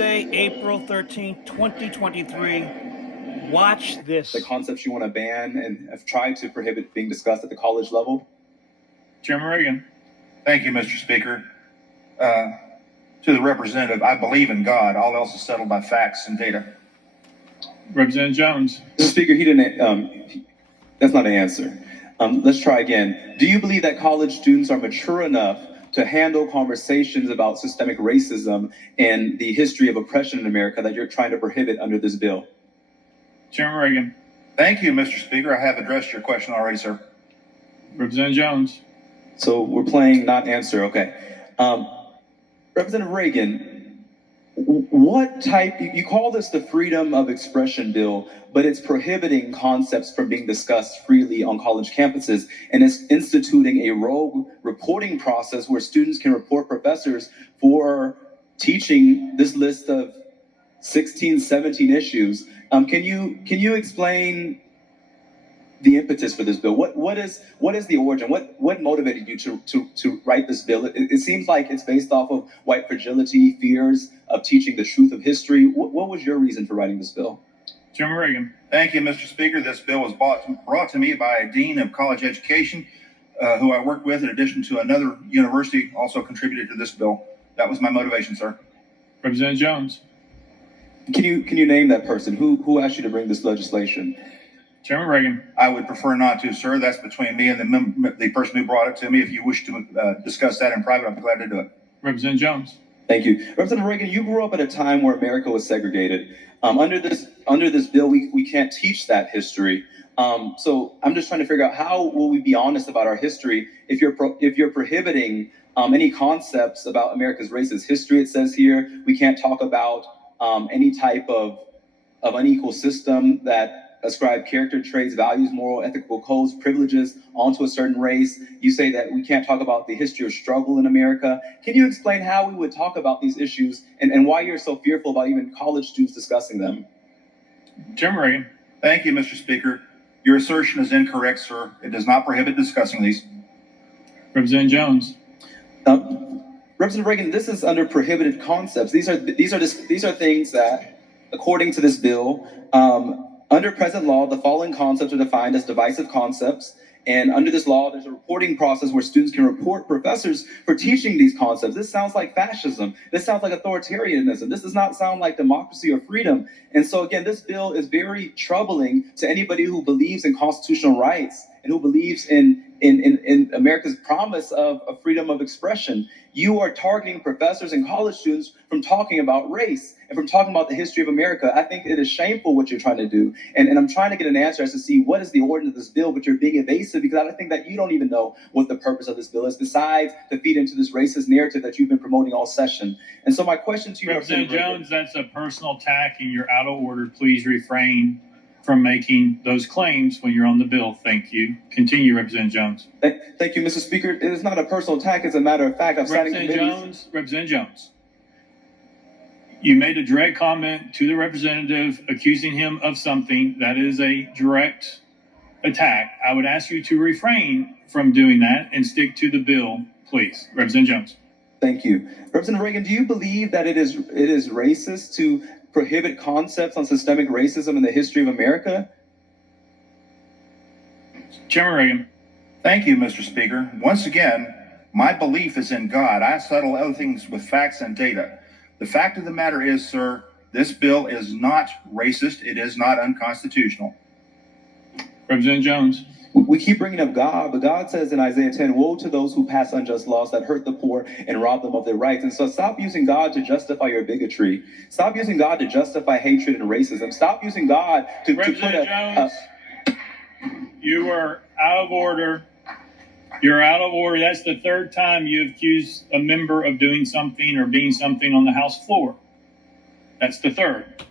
Thursday, April 13th, 2023. Watch this. The concepts you want to ban and have tried to prohibit being discussed at the college level? Chairman Reagan. Thank you, Mr. Speaker. To the representative, I believe in God. All else is settled by facts and data. Representative Jones. Mr. Speaker, he didn't. That's not an answer. Let's try again. Do you believe that college students are mature enough to handle conversations about systemic racism and the history of oppression in America that you're trying to prohibit under this bill? Chairman Reagan. Thank you, Mr. Speaker. I have addressed your question already, sir. Representative Jones. So we're playing not answer. Okay. Representative Reagan, what type, you call this the freedom of expression bill, but it's prohibiting concepts from being discussed freely on college campuses, and it's instituting a rogue reporting process where students can report professors for teaching this list of 16, 17 issues. Can you explain the impetus for this bill? What is the origin? What motivated you to write this bill? It seems like it's based off of white fragility, fears of teaching the truth of history. What was your reason for writing this bill? Chairman Reagan. Thank you, Mr. Speaker. This bill was brought to me by a dean of college education who I worked with, in addition to another university also contributed to this bill. That was my motivation, sir. Representative Jones. Can you name that person? Who asked you to bring this legislation? Chairman Reagan. I would prefer not to, sir. That's between me and the person who brought it to me. If you wish to discuss that in private, I'm glad to do it. Representative Jones. Thank you. Representative Reagan, you grew up at a time where America was segregated. Under this bill, we can't teach that history. So I'm just trying to figure out, how will we be honest about our history if you're prohibiting any concepts about America's racist history? It says here we can't talk about any type of unequal system that ascribe character traits, values, moral, ethical codes, privileges onto a certain race. You say that we can't talk about the history of struggle in America. Can you explain how we would talk about these issues and why you're so fearful about even college students discussing them? Chairman Reagan. Thank you, Mr. Speaker. Your assertion is incorrect, sir. It does not prohibit discussing these. Representative Jones. Representative Reagan, this is under prohibited concepts. These are things that, according to this bill, under present law, the following concepts are defined as divisive concepts. And under this law, there's a reporting process where students can report professors for teaching these concepts. This sounds like fascism. This sounds like authoritarianism. This does not sound like democracy or freedom. And so again, this bill is very troubling to anybody who believes in constitutional rights and who believes in America's promise of freedom of expression. You are targeting professors and college students from talking about race and from talking about the history of America. I think it is shameful what you're trying to do. And I'm trying to get an answer as to see what is the origin of this bill, but you're being evasive because I think that you don't even know what the purpose of this bill is, besides to feed into this racist narrative that you've been promoting all session. And so my question to you, Representative Jones, that's a personal attack and you're out of order. Please refrain from making those claims when you're on the bill. Thank you. Continue, Representative Jones. Thank you, Mr. Speaker. It is not a personal attack. It's a matter of fact. Representative Jones. You made a direct comment to the representative accusing him of something. That is a direct attack. I would ask you to refrain from doing that and stick to the bill, please. Representative Jones. Thank you. Representative Reagan, do you believe that it is racist to prohibit concepts on systemic racism in the history of America? Chairman Reagan. Thank you, Mr. Speaker. Once again, my belief is in God. I settle other things with facts and data. The fact of the matter is, sir, this bill is not racist. It is not unconstitutional. Representative Jones. We keep bringing up God, but God says in Isaiah 10, woe to those who pass unjust laws that hurt the poor and rob them of their rights. And so stop using God to justify your bigotry. Stop using God to justify hatred and racism. Stop using God to put Jones, you are out of order. You're out of order. That's the third time you've accused a member of doing something or being something on the House floor. That's the third.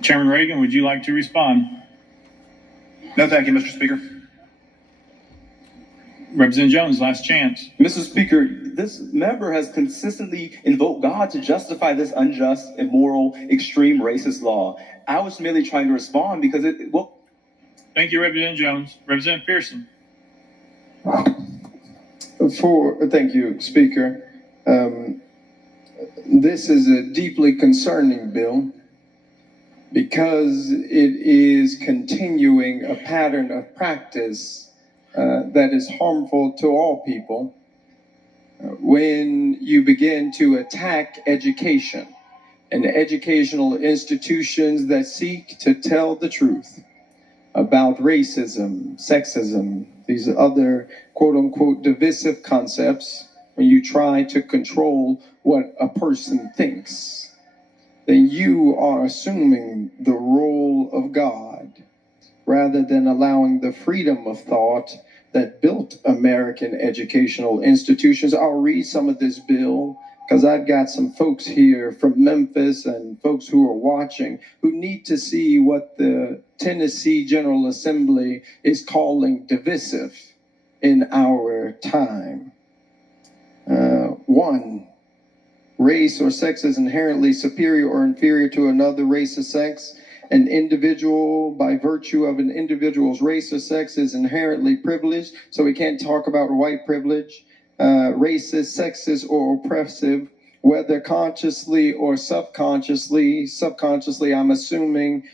Chairman Reagan, would you like to respond? No, thank you, Mr. Speaker. Representative Jones, last chance. Mr. Speaker, this member has consistently invoked God to justify this unjust, immoral, extreme racist law. I was merely trying to respond because Thank you, Representative Jones. Representative Pearson. Thank you, Speaker. This is a deeply concerning bill because it is continuing a pattern of practice that is harmful to all people. When you begin to attack education and educational institutions that seek to tell the truth about racism, sexism, these other quote unquote divisive concepts, when you try to control what a person thinks, then you are assuming the role of God rather than allowing the freedom of thought that built American educational institutions. I'll read some of this bill because I've got some folks here from Memphis and folks who are watching who need to see what the Tennessee General Assembly is calling divisive in our time. 1, race or sex is inherently superior or inferior to another race or sex. An individual, by virtue of an individual's race or sex, is inherently privileged, so we can't talk about white privilege. Racist, sexist, or oppressive, whether consciously or subconsciously. Subconsciously, I'm assuming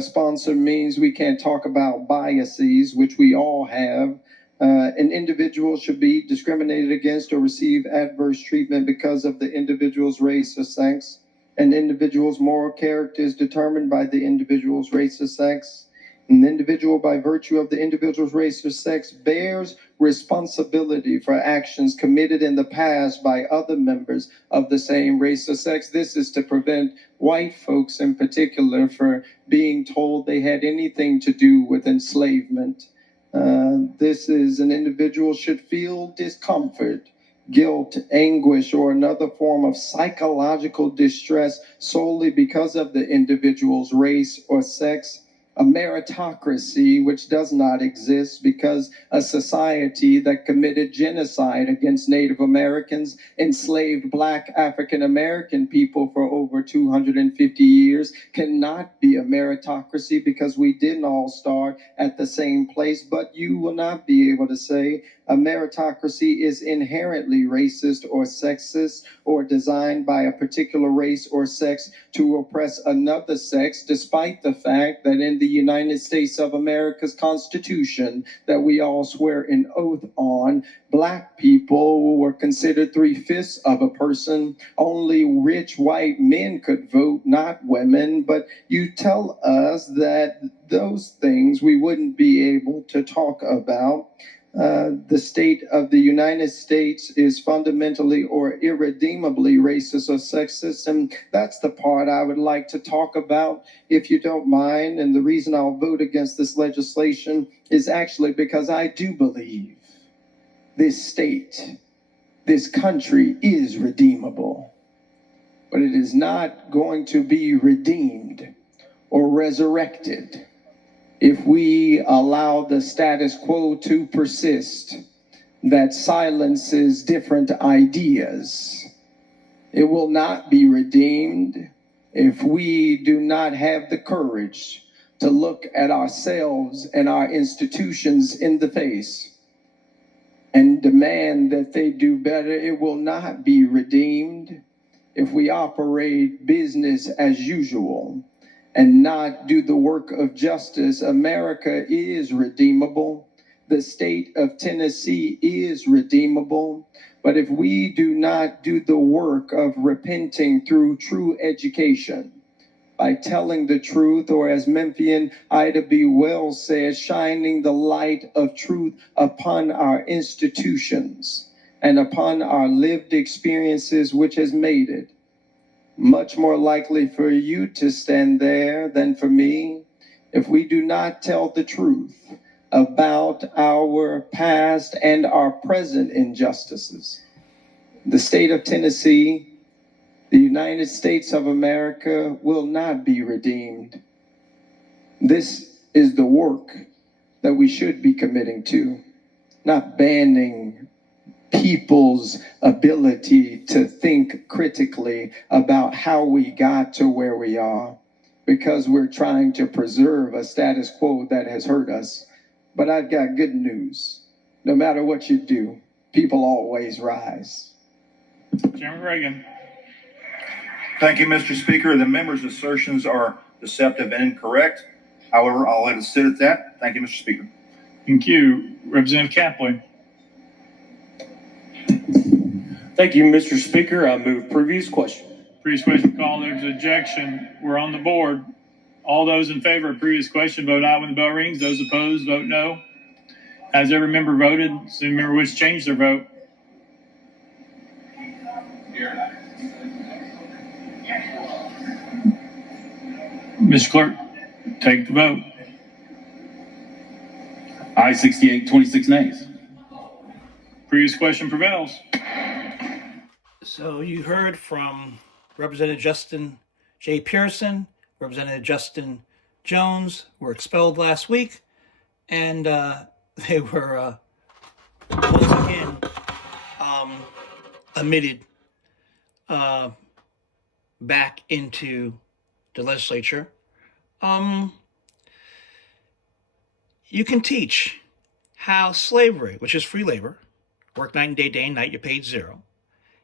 sponsor means we can't talk about biases, which we all have. An individual should be discriminated against or receive adverse treatment because of the individual's race or sex. An individual's moral character is determined by the individual's race or sex. An individual, by virtue of the individual's race or sex, bears responsibility for actions committed in the past by other members of the same race or sex. This is to prevent white folks in particular for being told they had anything to do with enslavement. This is an individual should feel discomfort, guilt, anguish, or another form of psychological distress solely because of the individual's race or sex. A meritocracy which does not exist because a society that committed genocide against Native Americans, enslaved Black African American people for over 250 years, cannot be a meritocracy because we didn't all start at the same place. But you will not be able to say a meritocracy is inherently racist or sexist or designed by a particular race or sex to oppress another sex, despite the fact that in the United States of America's Constitution that we all swear an oath on, Black people were considered 3/5 of a person. Only rich white men could vote, not women. But you tell us that those things we wouldn't be able to talk about. The state of the United States is fundamentally or irredeemably racist or sexist, and that's the part I would like to talk about, if you don't mind. And the reason I'll vote against this legislation is actually because I do believe this state, this country is redeemable, but it is not going to be redeemed or resurrected if we allow the status quo to persist that silences different ideas. It will not be redeemed if we do not have the courage to look at ourselves and our institutions in the face and demand that they do better. It will not be redeemed if we operate business as usual and not do the work of justice. America is redeemable. The state of Tennessee is redeemable. But if we do not do the work of repenting through true education, by telling the truth, or as Memphian Ida B. Wells says, shining the light of truth upon our institutions and upon our lived experiences, which has made it much more likely for you to stand there than for me. If we do not tell the truth about our past and our present injustices, the state of Tennessee, the United States of America will not be redeemed. This is the work that we should be committing to, not banning people's ability to think critically about how we got to where we are because we're trying to preserve a status quo that has hurt us. But I've got good news. No matter what you do, people always rise. Chairman Reagan. Thank you, Mr. Speaker. The member's assertions are deceptive and incorrect. However, I'll let it sit at that. Thank you, Mr. Speaker. Thank you. Representative Capley. Thank you, Mr. Speaker. I move previous question. Previous question called. There's objection. We're on the board. All those in favor of previous question vote aye when the bell rings. Those opposed vote no. Has every member voted? So any member wish to change their vote? Mr. Clerk, take the vote. Aye 68, 26 nays. Previous question prevails. So you heard from Representative Justin J. Pearson, Representative Justin Jones were expelled last week, and they were once again admitted back into the legislature. You can teach how slavery, which is free labor, work night and day and night, you're paid zero,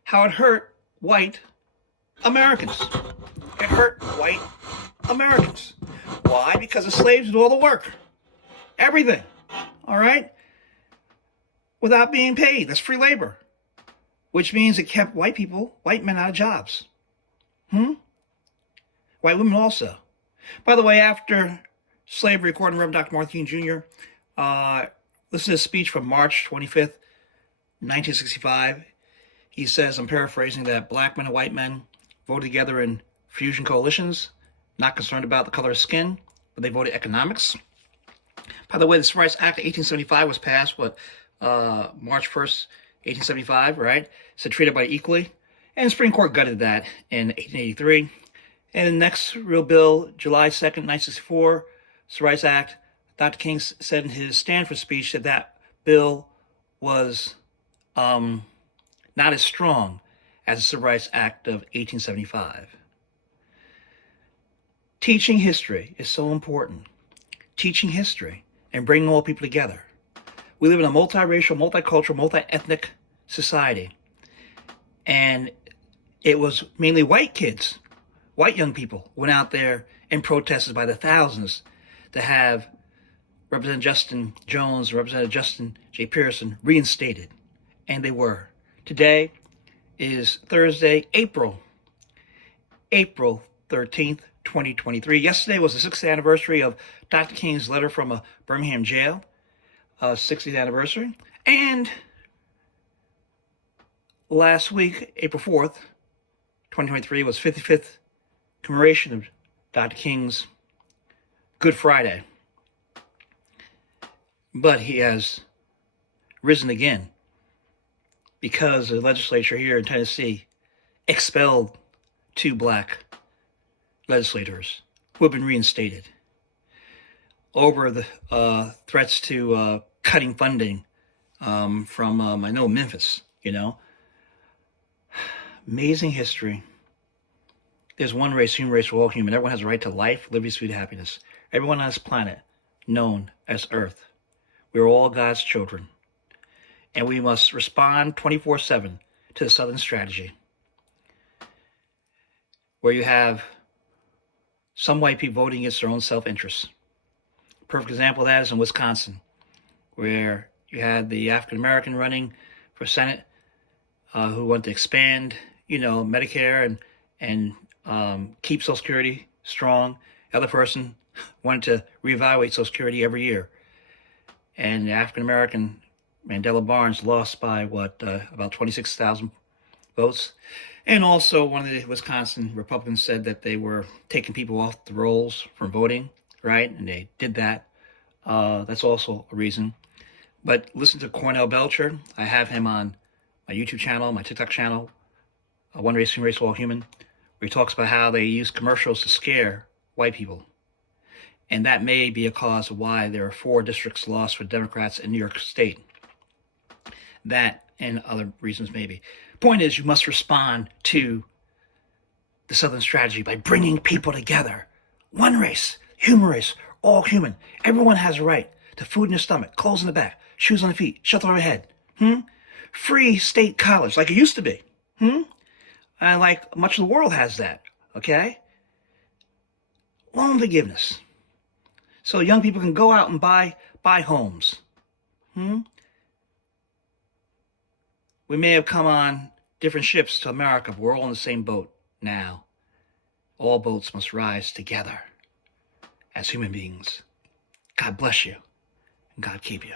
how it hurt white Americans. It hurt white Americans. Why? Because the slaves did all the work. Everything. All right? Without being paid. That's free labor. Which means it kept white men out of jobs. White women also. By the way, after slavery, according to Reverend Dr. Martin King Jr., this is a speech from March 25th, 1965. He says, I'm paraphrasing, that black men and white men voted together in fusion coalitions, not concerned about the color of skin, but they voted economics. By the way, the Civil Rights Act of 1875 was passed, March 1st, 1875, right? So treated everybody equally. And the Supreme Court gutted that in 1883. And the next real bill, July 2nd, 1964, Civil Rights Act, Dr. King said in his Stanford speech that that bill was not as strong as the Civil Rights Act of 1875. Teaching history is so important. Teaching history and bringing all people together. We live in a multiracial, multicultural, multi-ethnic society. And it was mainly white kids, white young people went out there and protested by the thousands to have Representative Justin Jones and Representative Justin J. Pearson reinstated. And they were. Today is Thursday, April 13th, 2023. Yesterday was the 6th anniversary of Dr. King's letter from a Birmingham jail, 60th anniversary. And last week, April 4th, 2023, was 55th commemoration of Dr. King's Good Friday. But he has risen again because the legislature here in Tennessee expelled 2 black legislators who have been reinstated over the threats to cutting funding from, I know, Memphis, Amazing history. There's one race, human race, we're all human. Everyone has a right to life, liberty, sweet happiness. Everyone on this planet, known as Earth. We're all God's children. And we must respond 24/7 to the Southern strategy, where you have some white people voting against their own self-interest. Perfect example of that is in Wisconsin, where you had the African-American running for Senate who wanted to expand, Medicare and keep Social Security strong. The other person wanted to reevaluate Social Security every year. And the African-American Mandela Barnes lost by about 26,000 votes. And also one of the Wisconsin Republicans said that they were taking people off the rolls from voting, right? And they did that. That's also a reason. But listen to Cornell Belcher. I have him on my YouTube channel, my TikTok channel, One Race, Human Race, All Human, where he talks about how they use commercials to scare white people. And that may be a cause of why there are 4 districts lost for Democrats in New York State. That and other reasons maybe. Point is, you must respond to the Southern strategy by bringing people together. One race, human race, all human. Everyone has a right to food in their stomach, clothes in the back, shoes on the feet, shelter on their head. Free state college, like it used to be. And like much of the world has that. Okay? Loan forgiveness. So young people can go out and buy homes. We may have come on different ships to America, but we're all in the same boat now. All boats must rise together as human beings. God bless you, and God keep you.